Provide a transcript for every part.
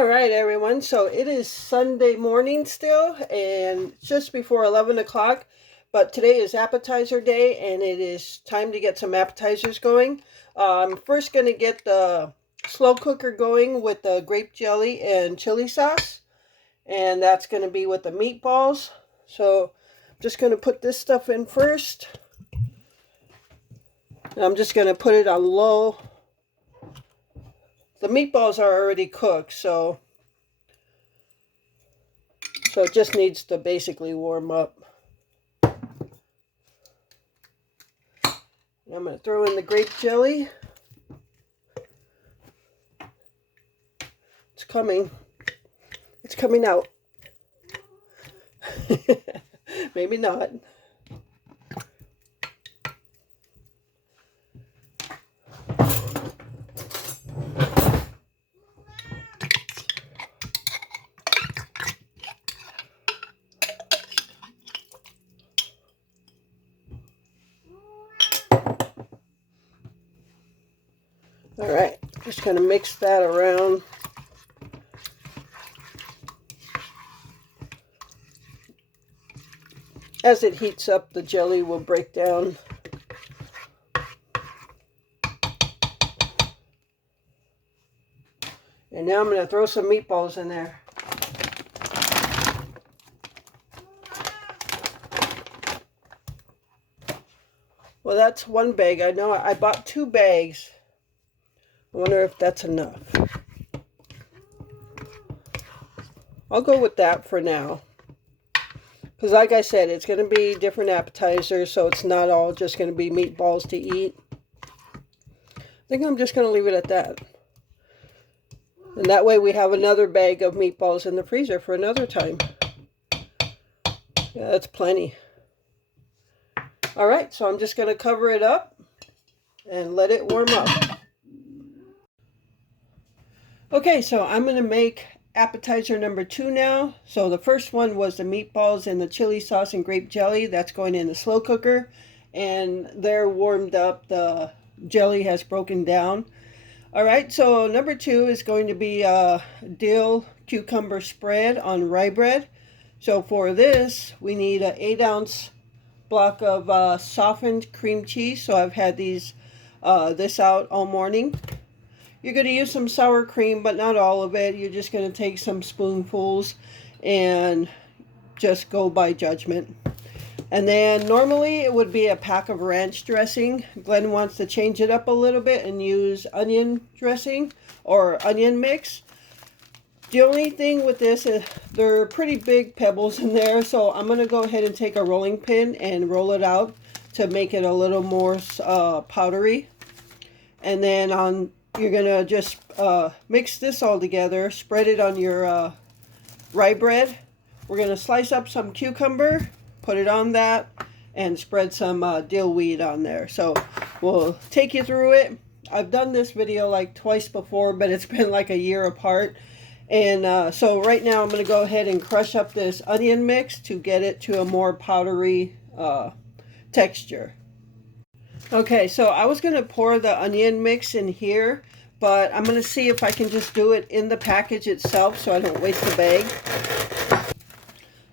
All right, everyone. So it is Sunday morning still, and just before 11 o'clock. But today is appetizer day, and it is time to get some appetizers going. I'm first going to get the slow cooker going with the grape jelly and chili sauce, and that's going to be with the meatballs. So I'm just going to put this stuff in first. And I'm just going to put it on low. The meatballs are already cooked, so it just needs to basically warm up. I'm going to throw in the grape jelly. It's coming. It's coming out. Maybe not. All right, just going to mix that around. As it heats up, the jelly will break down. And now I'm going to throw some meatballs in there. Well, that's one bag. I know I bought 2 bags. I wonder if that's enough. I'll go with that for now. Because like I said, it's going to be different appetizers, so it's not all just going to be meatballs to eat. I think I'm just going to leave it at that. And that way we have another bag of meatballs in the freezer for another time. Yeah, that's plenty. All right, so I'm just going to cover it up and let it warm up. Okay, so I'm going to make appetizer number 2 now. So the first one was the meatballs and the chili sauce and grape jelly. That's going in the slow cooker. And they're warmed up. The jelly has broken down. All right, so number 2 is going to be dill cucumber spread on rye bread. So for this, we need an 8-ounce block of softened cream cheese. So I've had this out all morning. You're going to use some sour cream, but not all of it. You're just going to take some spoonfuls and just go by judgment. And then normally it would be a pack of ranch dressing. Glenn wants to change it up a little bit and use onion dressing or onion mix. The only thing with this is there are pretty big pebbles in there, so I'm going to go ahead and take a rolling pin and roll it out to make it a little more powdery. And then you're going to just mix this all together, spread it on your rye bread. We're going to slice up some cucumber, put it on that, and spread some dill weed on there. So we'll take you through it. I've done this video like twice before, but it's been like a year apart. And so right now I'm going to go ahead and crush up this onion mix to get it to a more powdery texture. Okay, so I was going to pour the onion mix in here, but I'm going to see if I can just do it in the package itself so I don't waste the bag.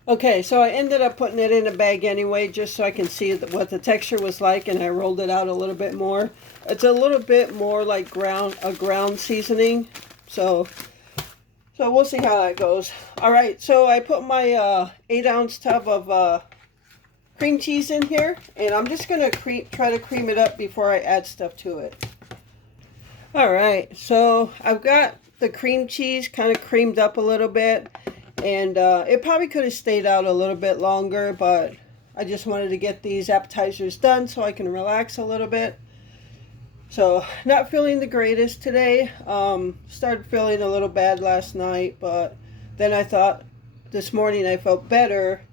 Okay, so I ended up putting it in a bag anyway, just so I can see what the texture was like, and I rolled it out a little bit more. It's a little bit more like a ground seasoning, so we'll see how that goes. All right, so I put my 8-ounce tub of cream cheese in here, and I'm just going to try to cream it up before I add stuff to it. All right, so I've got the cream cheese kind of creamed up a little bit, and it probably could have stayed out a little bit longer, but I just wanted to get these appetizers done so I can relax a little bit. So, not feeling the greatest today. Started feeling a little bad last night, but then I thought this morning I felt better.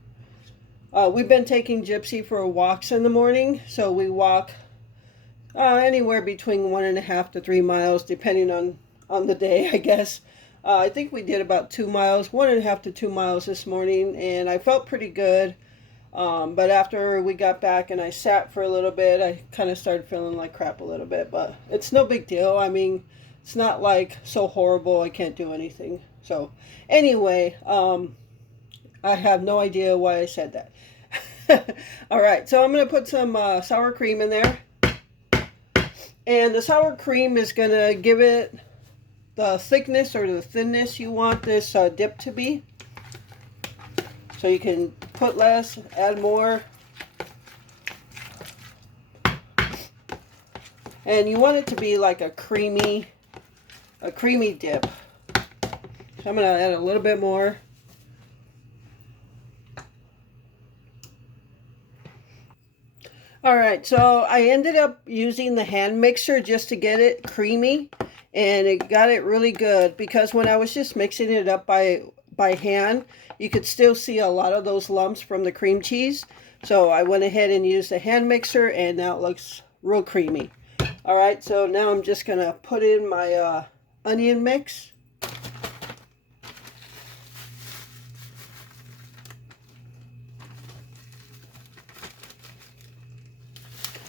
We've been taking Gypsy for walks in the morning, so we walk anywhere between 1.5 to 3 miles, depending on the day, I guess. I think we did about 2 miles, 1.5 to 2 miles this morning, and I felt pretty good. But after we got back and I sat for a little bit, I kind of started feeling like crap a little bit, but it's no big deal. I mean, it's not like so horrible I can't do anything. So anyway, I have no idea why I said that. All right, so I'm going to put some sour cream in there. And the sour cream is going to give it the thickness or the thinness you want this dip to be. So you can put less, add more. And you want it to be like a creamy dip. So I'm going to add a little bit more. All right, so I ended up using the hand mixer just to get it creamy, and it got it really good because when I was just mixing it up by hand, you could still see a lot of those lumps from the cream cheese. So I went ahead and used the hand mixer, and now it looks real creamy. All right, so now I'm just gonna put in my onion mix.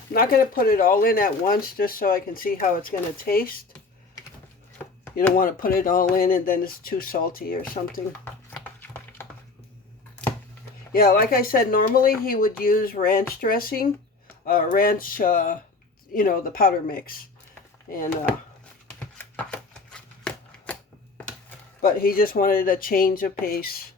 I'm not going to put it all in at once just so I can see how it's going to taste. You don't want to put it all in and then it's too salty or something. Yeah, like I said, normally he would use ranch dressing, you know, the powder mix. And but he just wanted a change of pace.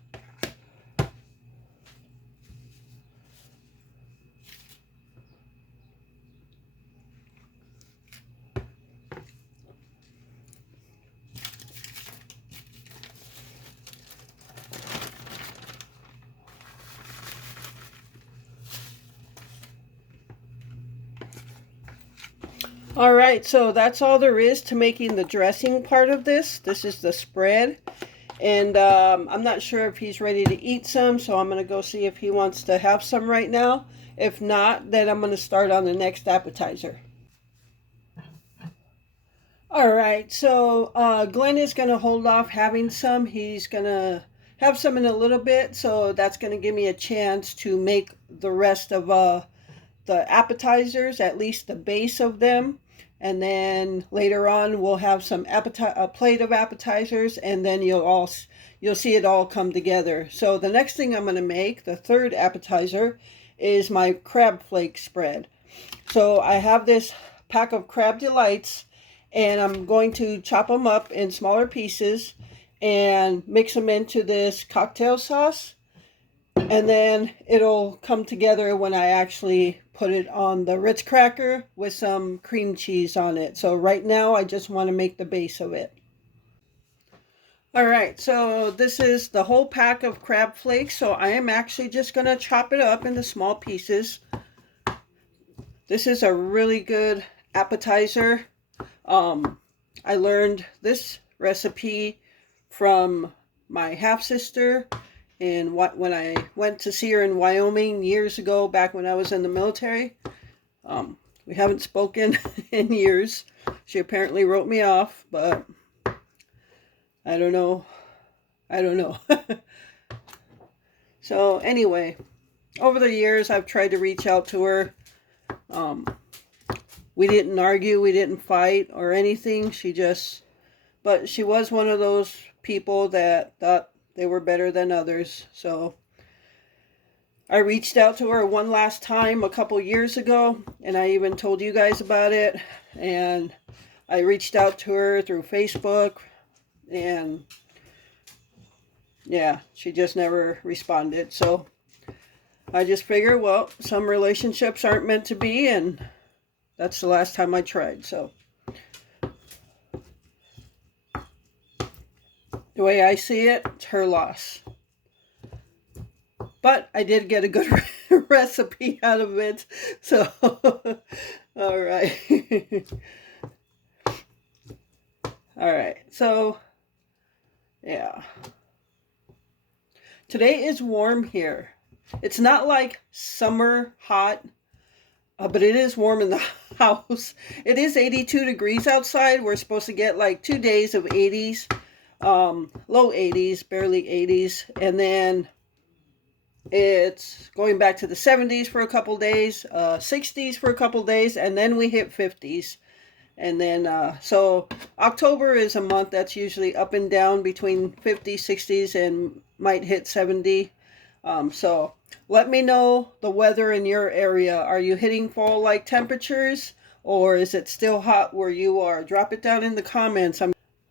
All right, so that's all there is to making the dressing part of this. This is the spread. And I'm not sure if he's ready to eat some, so I'm going to go see if he wants to have some right now. If not, then I'm going to start on the next appetizer. All right, so Glenn is going to hold off having some. He's going to have some in a little bit, so that's going to give me a chance to make the rest of the appetizers, at least the base of them. And then later on we'll have some a plate of appetizers, and then you'll see it all come together. So the next thing I'm going to make, the third appetizer, is my crab flake spread. So I have this pack of crab delights, and I'm going to chop them up in smaller pieces and mix them into this cocktail sauce. And then it'll come together when I actually put it on the Ritz cracker with some cream cheese on it. So right now I just want to make the base of it. All right, so this is the whole pack of crab flakes. So I am actually just going to chop it up into small pieces. This is a really good appetizer. I learned this recipe from my half-sister, and when I went to see her in Wyoming years ago, back when I was in the military. We haven't spoken in years. She apparently wrote me off, but I don't know. So anyway, over the years I've tried to reach out to her. We didn't argue, we didn't fight or anything. But she was one of those people that thought they were better than others. So I reached out to her one last time a couple years ago, and I even told you guys about it. And I reached out to her through Facebook, and yeah, she just never responded. So I just figured, well, some relationships aren't meant to be, and that's the last time I tried. So the way I see it, it's her loss. But I did get a good recipe out of it. So, all right. All right. So, yeah. Today is warm here. It's not like summer hot, but it is warm in the house. It is 82 degrees outside. We're supposed to get like 2 days of 80s, low 80s, barely 80s. And then it's going back to the 70s for a couple days, 60s for a couple days, and then we hit 50s. And then, so October is a month that's usually up and down between 50, 60s, and might hit 70. So let me know the weather in your area. Are you hitting fall-like temperatures, or is it still hot where you are? Drop it down in the comments.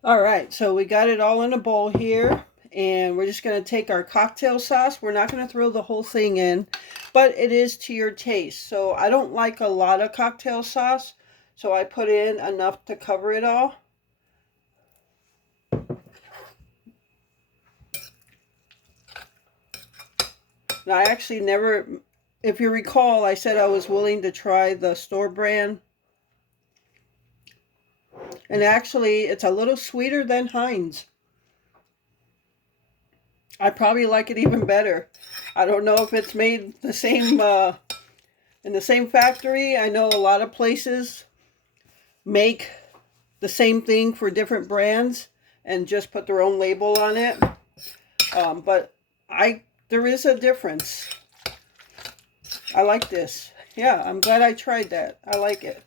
All right, so we got it all in a bowl here, and we're just going to take our cocktail sauce. We're not going to throw the whole thing in, but it is to your taste. So I don't like a lot of cocktail sauce, so I put in enough to cover it all. Now, I actually never, if you recall, I said I was willing to try the store brand. And actually, it's a little sweeter than Heinz. I probably like it even better. I don't know if it's made the same in the same factory. I know a lot of places make the same thing for different brands and just put their own label on it. But there is a difference. I like this. Yeah, I'm glad I tried that. I like it.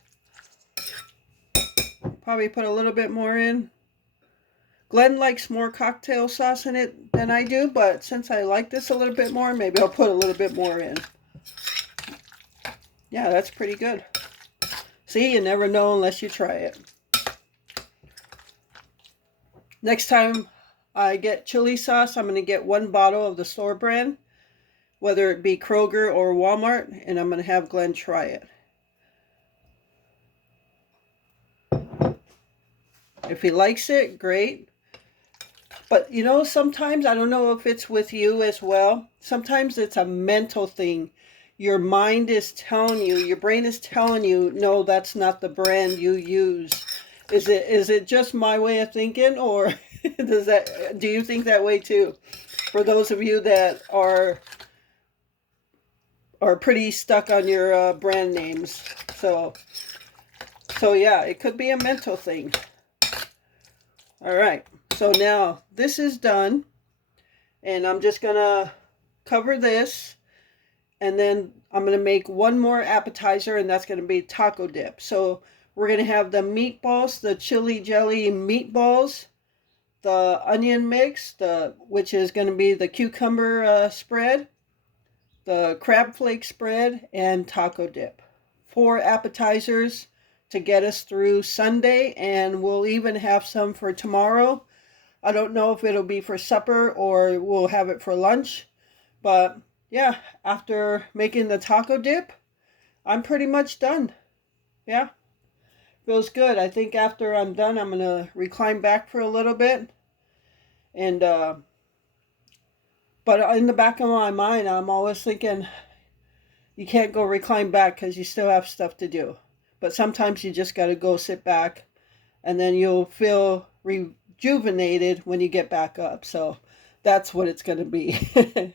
Probably put a little bit more in. Glenn likes more cocktail sauce in it than I do, but since I like this a little bit more, maybe I'll put a little bit more in. Yeah, that's pretty good. See, you never know unless you try it. Next time I get chili sauce, I'm going to get 1 bottle of the store brand, whether it be Kroger or Walmart, and I'm going to have Glenn try it. If he likes it, great. But you know, sometimes, I don't know if it's with you as well, sometimes it's a mental thing. Your mind is telling you, your brain is telling you, no, that's not the brand you use. Is it just my way of thinking, or do you think that way too? For those of you that are pretty stuck on your brand names. So yeah, it could be a mental thing. All right, so now this is done, and I'm just gonna cover this, and then I'm gonna make one more appetizer, and that's gonna be taco dip. So we're gonna have the meatballs, the chili jelly meatballs, the onion mix, which is gonna be the cucumber spread, the crab flake spread, and taco dip. 4 appetizers to get us through Sunday, and we'll even have some for tomorrow. I don't know if it'll be for supper or we'll have it for lunch, but yeah, after making the taco dip, I'm pretty much done. Yeah, feels good. I think after I'm done, I'm going to recline back for a little bit, and but in the back of my mind, I'm always thinking, you can't go recline back because you still have stuff to do. But sometimes you just got to go sit back, and then you'll feel rejuvenated when you get back up. So that's what it's going to be.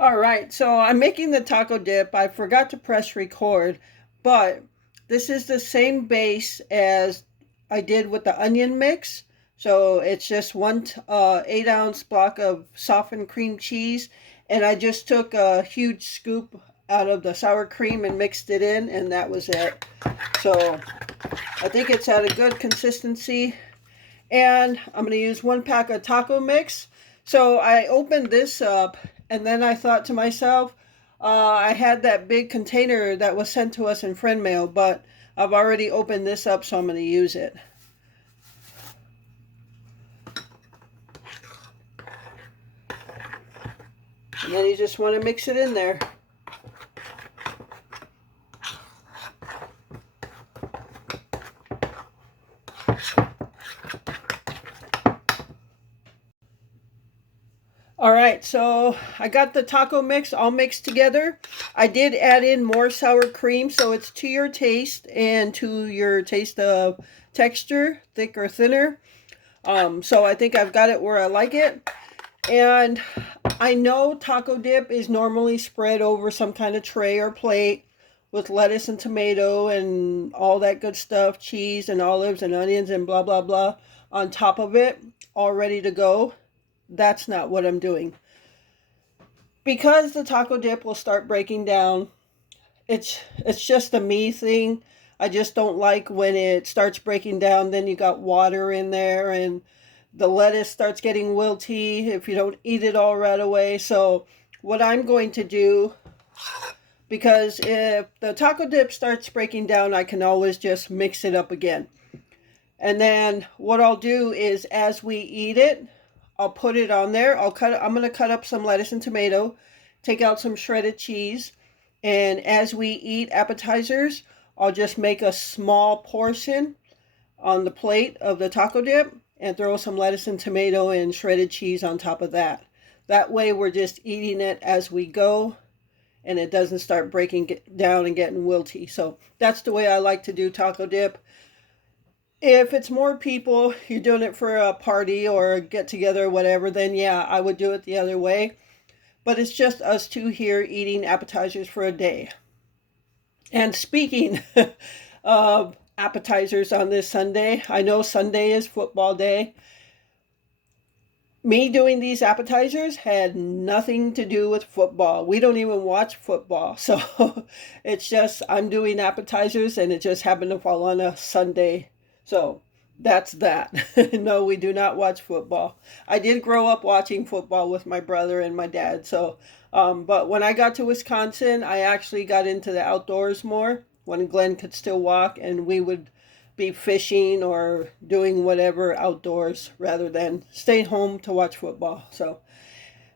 All right, so I'm making the taco dip. I forgot to press record, but this is the same base as I did with the onion mix. So it's just 1 8-ounce block of softened cream cheese, and I just took a huge scoop out of the sour cream and mixed it in, and that was it. So I think it's at a good consistency, and I'm going to use 1 pack of taco mix. So I opened this up, and then I thought to myself, I had that big container that was sent to us in friend mail, but I've already opened this up, so I'm going to use it. And then you just want to mix it in there. All right, so I got the taco mix all mixed together. I did add in more sour cream, so it's to your taste and to your taste of texture, thick or thinner. So I think I've got it where I like it. And I know taco dip is normally spread over some kind of tray or plate with lettuce and tomato and all that good stuff, cheese and olives and onions and blah, blah, blah on top of it, all ready to go. That's not what I'm doing. Because the taco dip will start breaking down, it's just a me thing. I just don't like when it starts breaking down, then you got water in there and the lettuce starts getting wilty if you don't eat it all right away. So what I'm going to do, because if the taco dip starts breaking down, I can always just mix it up again. And then what I'll do is as we eat it, I'll put it on there. I'm going to cut up some lettuce and tomato, take out some shredded cheese, and as we eat appetizers, I'll just make a small portion on the plate of the taco dip and throw some lettuce and tomato and shredded cheese on top of that. That way we're just eating it as we go and it doesn't start breaking down and getting wilty. So that's the way I like to do taco dip. If it's more people, you're doing it for a party or a get together or whatever, then yeah, I would do it the other way. But it's just us two here eating appetizers for a day. And speaking of appetizers on this Sunday, I know Sunday is football day. Me doing these appetizers had nothing to do with football. We don't even watch football. So it's just I'm doing appetizers and it just happened to fall on a Sunday. So that's that. No, we do not watch football. I did grow up watching football with my brother and my dad. So, but when I got to Wisconsin, I actually got into the outdoors more when Glenn could still walk and we would be fishing or doing whatever outdoors rather than stay home to watch football. So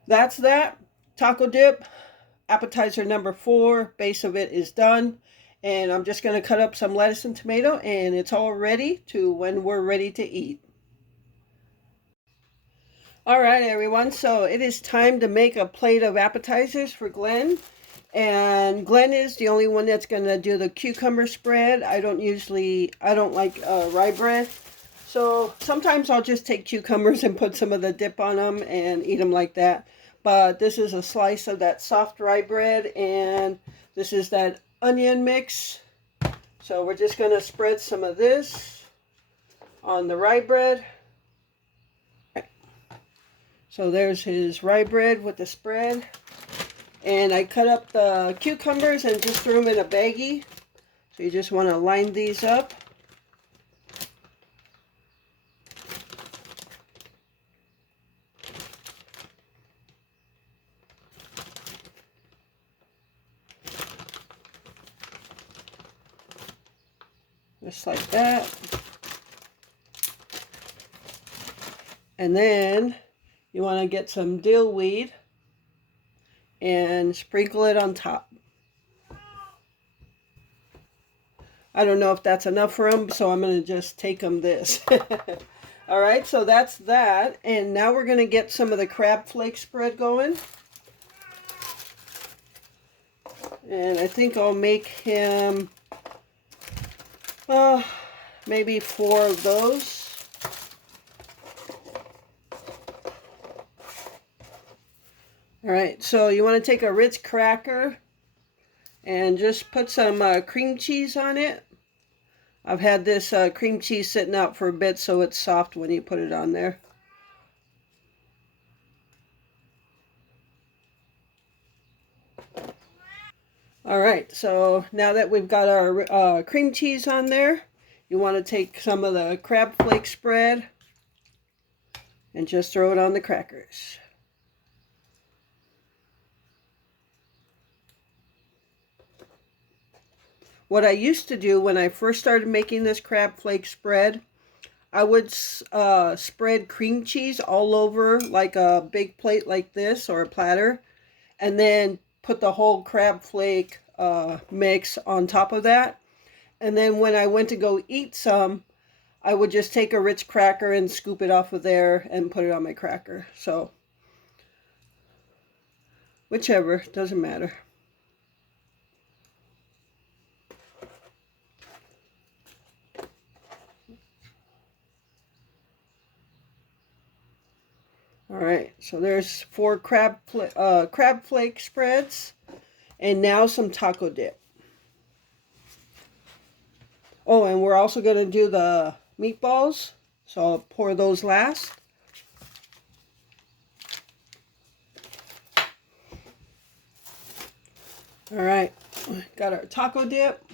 that's that. Taco dip, appetizer number 4, base of it is done. And I'm just going to cut up some lettuce and tomato and it's all ready to when we're ready to eat. All right, everyone. So it is time to make a plate of appetizers for Glenn. And Glenn is the only one that's going to do the cucumber spread. I don't like rye bread. So sometimes I'll just take cucumbers and put some of the dip on them and eat them like that. But this is a slice of that soft rye bread and this is that onion mix. So we're just going to spread some of this on the rye bread. So there's his rye bread with the spread. And I cut up the cucumbers and just threw them in a baggie. So you just want to line these up. Just like that. And then you want to get some dill weed and sprinkle it on top. I don't know if that's enough for them, so I'm going to just take them this. All right, so that's that. And now we're going to get some of the crab flake spread going. And I think I'll make him maybe 4 of those. All right, so you want to take a Ritz cracker and just put some cream cheese on it. I've had this cream cheese sitting out for a bit so it's soft when you put it on there. All right, so now that we've got our cream cheese on there, you want to take some of the crab flake spread and just throw it on the crackers. What I used to do when I first started making this crab flake spread, I would spread cream cheese all over like a big plate like this or a platter, and then put the whole crab flake mix on top of that. And then when I went to go eat some, I would just take a Ritz cracker and scoop it off of there and put it on my cracker. So, whichever, doesn't matter. All right, so there's 4 crab flake spreads, and now some taco dip. Oh, and we're also going to do the meatballs, so I'll pour those last. All right, got our taco dip.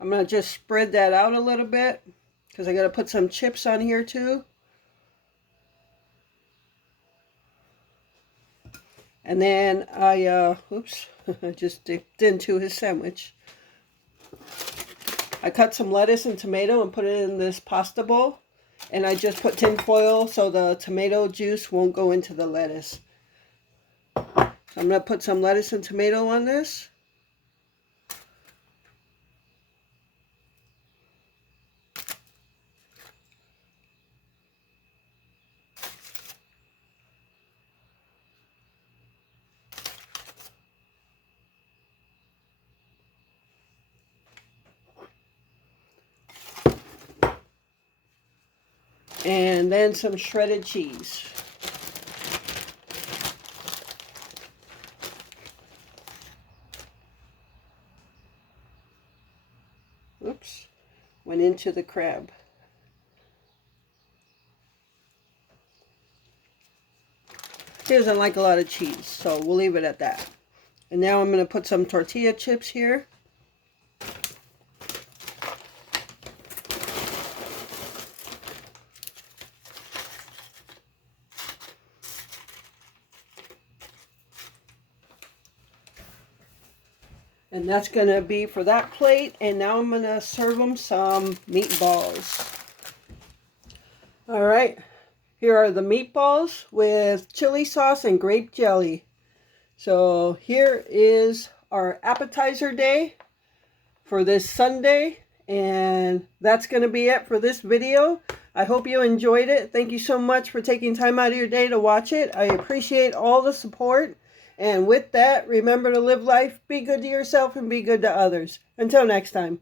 I'm going to just spread that out a little bit because I got to put some chips on here too. And then oops, I just dipped into his sandwich. I cut some lettuce and tomato and put it in this pasta bowl. And I just put tin foil so the tomato juice won't go into the lettuce. So I'm going to put some lettuce and tomato on this. And then some shredded cheese. Oops, went into the crab. He doesn't like a lot of cheese, so we'll leave it at that. And now I'm going to put some tortilla chips here. And that's going to be for that plate. And now I'm going to serve them some meatballs. All right. Here are the meatballs with chili sauce and grape jelly. So here is our appetizer day for this Sunday. And that's going to be it for this video. I hope you enjoyed it. Thank you so much for taking time out of your day to watch it. I appreciate all the support. And with that, remember to live life, be good to yourself, and be good to others. Until next time.